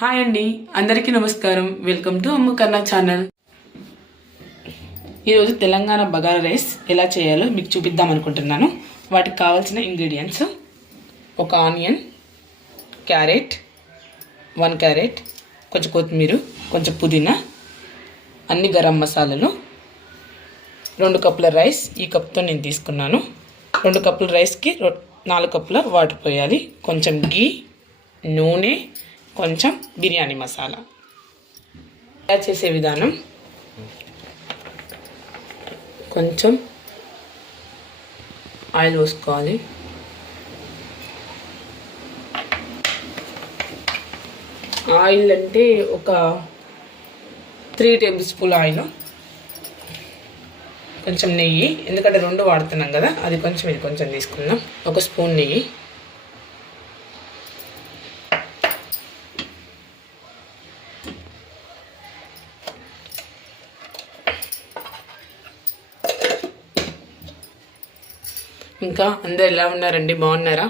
Hi అండి, అందరికీ నమస్కారం. వెల్కమ్ టు అమ్ము కన్నా ఛానల్. ఈరోజు తెలంగాణ బగారా రైస్ ఎలా చేయాలో మీకు చూపిద్దాం అనుకుంటున్నాను. వాటికి కావాల్సిన ఇంగ్రీడియంట్స్: ఒక ఆనియన్, క్యారెట్, 1 క్యారెట్, కొంచెం కొత్తిమీర, కొంచెం పుదీనా, అన్ని గరం మసాలాలు, 2 కప్పుల రైస్. ఈ కప్తో నేను తీసుకున్నాను. 2 కప్పుల రైస్కి 4 కప్పుల వాటర్ పోయాలి. కొంచెం గీ, నూనె, కొంచెం బిర్యానీ మసాలా. తయారు చేసే విధానం: కొంచెం ఆయిల్ పోసుకోవాలి. ఆయిల్ అంటే ఒక 3 టేబుల్ స్పూన్ ఆయిల్, కొంచెం నెయ్యి, ఎందుకంటే 2 వాడుతున్నాం కదా, అది కొంచెం ఇది కొంచెం తీసుకుందాం. 1 స్పూన్ నెయ్యి, ఇంకా అందరు ఎలా ఉన్నారండి? బాగున్నారా?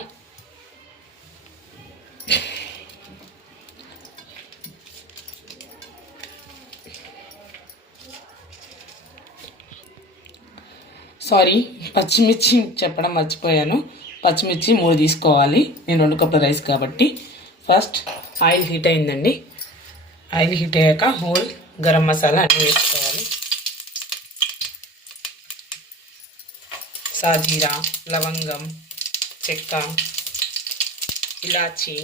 సారీ, పచ్చిమిర్చి చెప్పడం మర్చిపోయాను. పచ్చిమిర్చి 3 తీసుకోవాలి. నేను 2 కప్పుల రైస్ కాబట్టి. ఫస్ట్ ఆయిల్ హీట్ అయిందండి. ఆయిల్ హీట్ అయ్యాక హోల్ గరం మసాలా అన్నీ వేసుకోవాలి. సాజీరా, లవంగం, చెక్క, ఇలాచి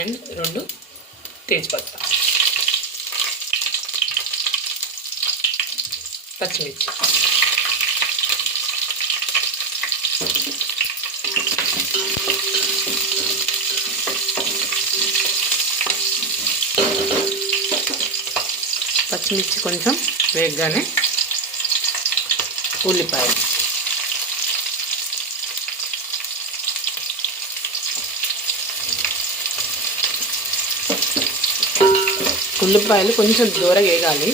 అండ్ 2 తేజ్పత్తా, పచ్చిమిర్చి. పచ్చిమిర్చి కొంచెం వేగగానే ఉల్లిపాయలు, ఉల్లిపాయలు కొంచెం దూరగా వేగాలి.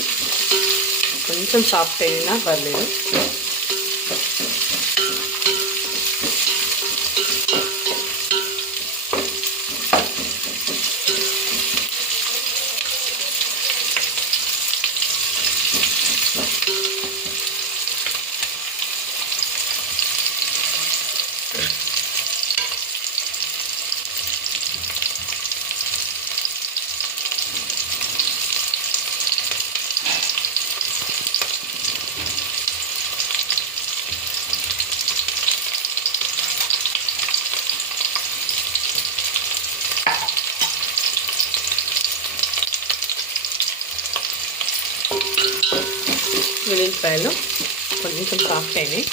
కొంచెం సాఫ్ట్ అయినా పర్లేదు. వెల్లుల్లిపాయలు కొంచెం సాఫ్ట్ అయినాయి.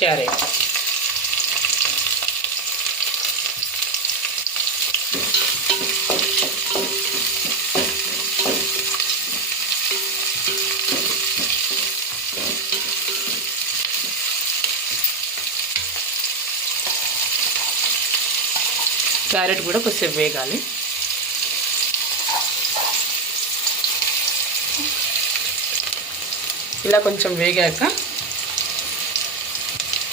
క్యారెట్, క్యారెట్ కూడా కొద్దిసేపు వేగాలి. ఇలా కొంచెం వేగాక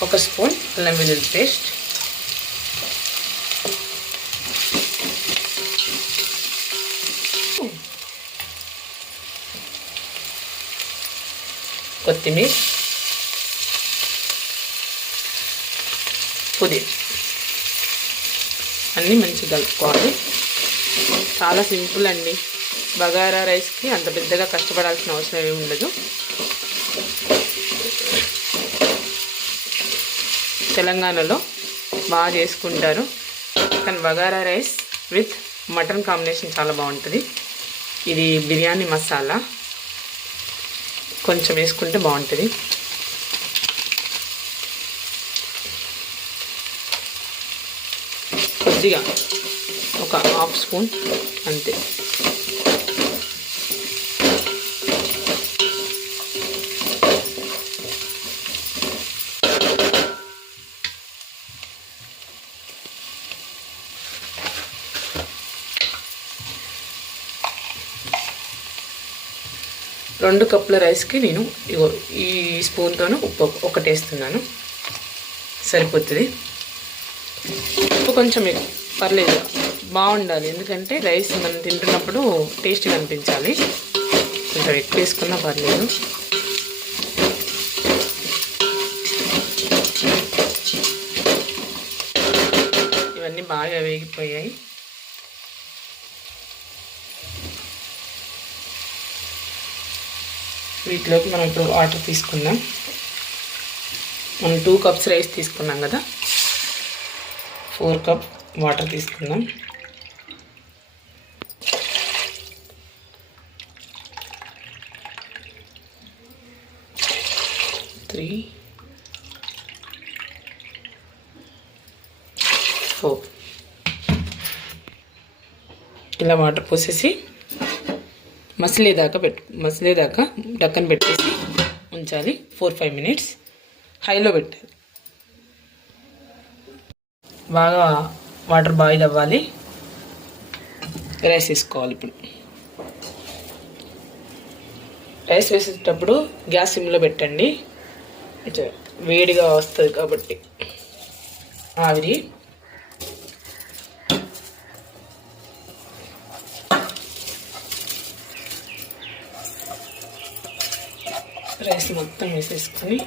1 స్పూన్ అల్లం వెల్లుల్లి పేస్ట్, కొత్తిమీర, పుదీనా అన్నీ మంచిగా కలుపుకోవాలి. చాలా సింపుల్ అండి. బగారా రైస్కి అంత పెద్దగా కష్టపడాల్సిన అవసరం ఏమి ఉండదు. తెలంగాణలో బాగా చేసుకుంటారు, కానీ bagara rice with mutton combination చాలా బాగుంటుంది. ఇది బిర్యానీ మసాలా కొంచెం వేసుకుంటే బాగుంటుంది. కొద్దిగా ఒక 1/2 స్పూన్ అంతే. 2 కప్పుల రైస్కి నేను ఇగో ఈ స్పూన్తోను ఉప్పు ఒకటి వేస్తున్నాను, సరిపోతుంది. ఉప్పు కొంచెం పర్లేదు, బాగుండాలి, ఎందుకంటే రైస్ మనం తింటున్నప్పుడు టేస్ట్గా అనిపించాలి. కొంచెం ఎక్కువ వేసుకున్నా పర్లేదు. ఇవన్నీ బాగా వేగిపోయాయి. వీటిలోకి మనం ఇప్పుడు వాటర్ తీసుకుందాం. మనం 2 కప్స్ రైస్ తీసుకున్నాం కదా, 4 కప్ వాటర్ తీసుకుందాం. త్రీ 4 ఇలా వాటర్ పోసేసి మసిలేదాకా డక్కన పెట్టేసి ఉంచాలి. 4-5 మినిట్స్ హైలో పెట్టాలి. బాగా వాటర్ బాయిల్ అవ్వాలి. రైస్ వేసుకోవాలి. ఇప్పుడు రైస్ వేసేటప్పుడు గ్యాస్ సిమ్లో పెట్టండి, వేడిగా వస్తుంది కాబట్టి ఆవిరి. రైస్ మొత్తం వేసేసుకొని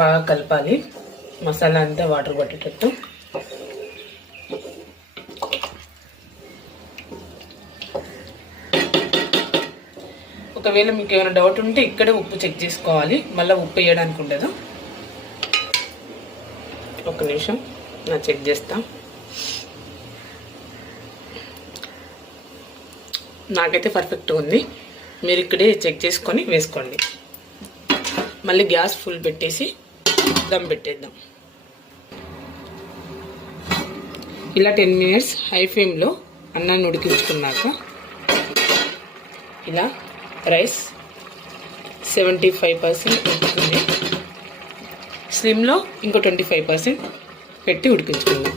బాగా కలపాలి. మసాలా అంతా వాటర్ పట్టేటట్టు. ఒకవేళ మీకు ఏమైనా డౌట్ ఉంటే ఇక్కడే ఉప్పు చెక్ చేసుకోవాలి, మళ్ళీ ఉప్పు వేయడానికి ఉండదు. ఒక నిమిషం నా చెక్ చేస్తా. నాకైతే పర్ఫెక్ట్గా ఉంది. మీరు ఇక్కడే చెక్ చేసుకొని వేసుకోండి. మళ్ళీ గ్యాస్ ఫుల్ పెట్టేసి దమ్ పెట్టేద్దాం. ఇలా 10 మినిట్స్ హై ఫ్లేమ్లో అన్నాన్ని ఉడికించుకున్నాక ఇలా రైస్ 75% ఉడుకుతుంది. స్లిమ్లో ఇంకో 25% పెట్టి ఉడికించుకుందాం.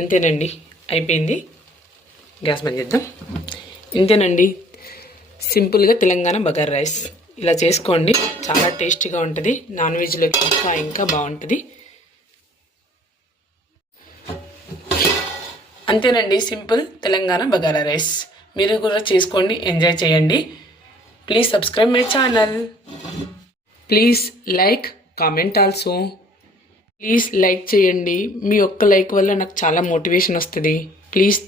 అంతేనండి, అయిపోయింది. గ్యాస్ బంద్ చేద్దాం. ఇంతేనండి, సింపుల్గా తెలంగాణ బగారా రైస్. ఇలా చేసుకోండి, చాలా టేస్టీగా ఉంటుంది. నాన్ వెజ్లోకి ఇంకా బాగుంటుంది. అంతేనండి, సింపుల్ తెలంగాణ బగారా రైస్. మీరు కూడా చేసుకోండి, ఎంజాయ్ చేయండి. Please subscribe my channel. Please like, comment also. Please like చేయండి. మీ ఒక్క లైక్ వల్ల నాకు చాలా మోటివేషన్ వస్తుంది. ప్లీజ్